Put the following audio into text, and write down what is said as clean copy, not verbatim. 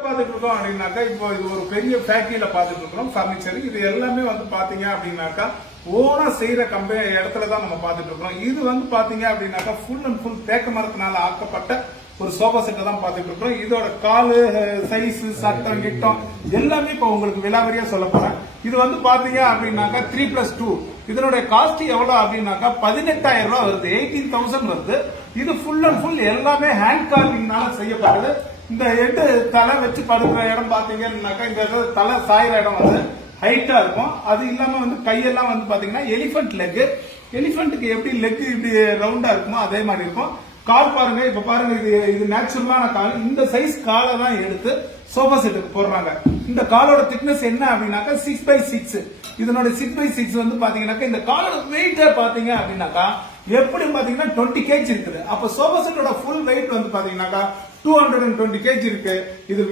பார்த்துட்டு இருக்கோம் அப்படின்னாக்கா இப்போ இது ஒரு பெரிய ஃபேக்டரியில பார்த்துட்டு இருக்கிறோம் பர்னிச்சர். இது எல்லாமே வந்து பாத்தீங்க அப்படின்னாக்கா ஓனா செய்யற கம்பெனி இடத்துல தான் நம்ம பார்த்துட்டு இருக்கோம். இது வந்து பாத்தீங்க அப்படின்னாக்கா ஃபுல் அண்ட் ஃபுல் தேக்க மரத்தினால ஆக்கப்பட்ட ஒரு சோபா செட்டை தான் பார்த்துட்டு இருக்கோம். இதோட காலு சைஸ் சட்டம் கிட்டம் எல்லாமே இப்போ உங்களுக்கு விலாவரியா சொல்ல போறேன். இது வந்து பாத்தீங்க அப்படின்னாக்கா 3+2 இதனுடைய காஸ்ட் எவ்வளவு அப்படின்னாக்கா 18,000 ரூபாய் வருது, 18,000 வருது. இது ஃபுல் அண்ட் ஃபுல் எல்லாமே ஹேண்ட் கார்விங்னால செய்யப்படுது. இந்த ஹெட் தலை வச்சு படுக்கிற இடம் பாத்தீங்கன்னாக்கா இந்த தலை சாயிற இடம் வந்து ஹைட்டா இருக்கும். அது இல்லாம வந்து கையெல்லாம் வந்து பாத்தீங்கன்னா எலிபென்ட் லெக். எலிபென்ட்டுக்கு எப்படி லெக் இப்படி ரவுண்டா இருக்குமோ அதே மாதிரி இருக்கும். கால் பாருங்க, இப்ப பாருங்க, இது நேச்சுரலான கால். இந்த சைஸ் காலை தான் எடுத்து சோஃபா செட்டுக்கு போடுறாங்க. இந்த காலோட திக்னஸ் என்ன அப்படின்னாக்கா 6x6. இதனோட 6x6 வந்து பாத்தீங்கன்னாக்கா இந்த காலோட வெயிட் பாத்தீங்க அப்படின்னாக்கா எப்படி பாத்தீங்கன்னா 20 kg இருக்குது. அப்ப சோஃபா செட்டோட ஃபுல் வெயிட் வந்து பாத்தீங்கன்னாக்கா 220 kg இருக்கு. இது